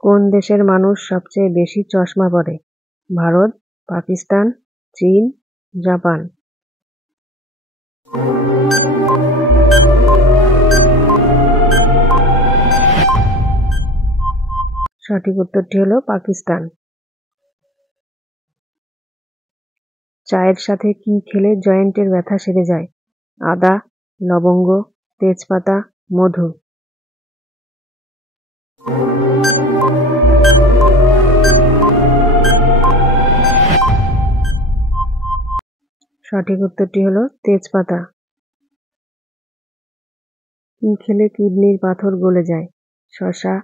কোন দেশের মানুষ সবচেয়ে বেশি চশমা পরে? ভারত, পাকিস্তান, চীন, জাপান। সঠিক উত্তরটি হলো পাকিস্তান। চায়ের সাথে কি খেলে জয়েন্টের ব্যথা সেরে যায়? আদা, লবঙ্গ, তেজপাতা, মধু। সঠিক উত্তরটি হলো তেজপাতা। কি খেলে কিডনির পাথর গলে যায়? শসা,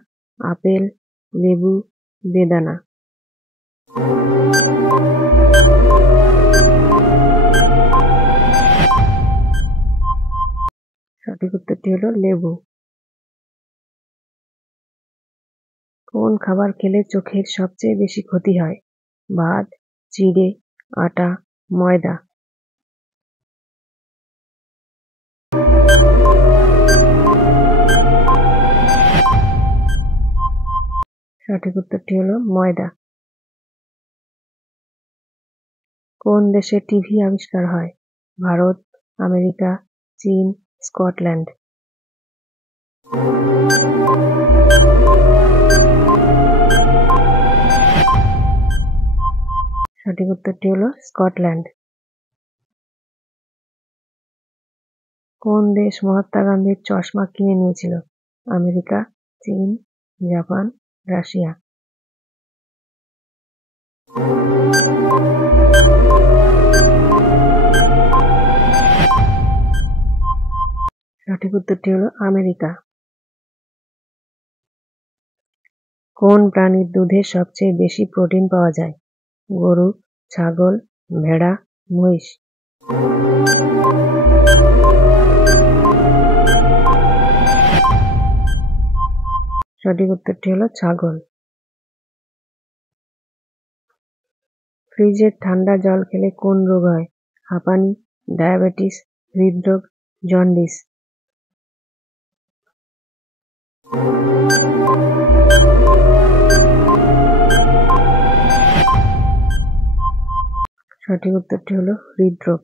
আপেল, লেবু, বেদানা। সঠিক উত্তরটি হলো লেবু। কোন খাবার খেলে চোখের সবচেয়ে বেশি ক্ষতি হয়? ভাত, চিড়ে, আটা, ময়দা। সঠিক উত্তরটি হলো ময়দা। কোন দেশে টিভি আবিষ্কার হয়? ভারত, আমেরিকা, চীন, স্কটল্যান্ড। সঠিক উত্তরটি হলো স্কটল্যান্ড। কোন দেশ মহাত্মা গান্ধীর চশমা কিনে নিয়েছিল? আমেরিকা, চীন, জাপান, রাশিয়া। সঠিক উত্তরটি হলো আমেরিকা। কোন প্রাণীর দুধে সবচেয়ে বেশি প্রোটিন পাওয়া যায়? গরু, ছাগল, ভেড়া, মহিষ। সঠিক উত্তরটি হলো ছাগল। ফ্রিজের ঠান্ডা জল খেলে কোন রোগ হয়? হাঁপানি, ডায়াবেটিস, হৃদরোগ, জন্ডিস। সঠিক উত্তরটি হলো হৃদরোগ।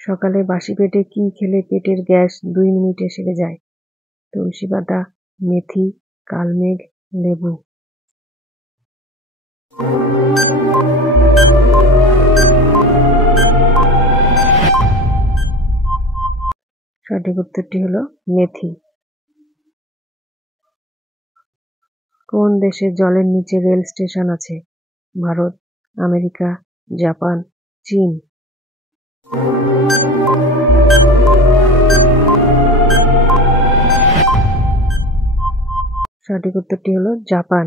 সকালে বাসি পেটে কি খেলে পেটের গ্যাস 2 মিনিটে সেরে যায়? তুলসী পাতা, মেথি, কালমেঘ, লেবু। সঠিক উত্তরটি হলো মেথি। কোন দেশে জলের নিচে রেল স্টেশন আছে? ভারত, আমেরিকা, জাপান, চীন। সঠিক উত্তরটি হলো জাপান।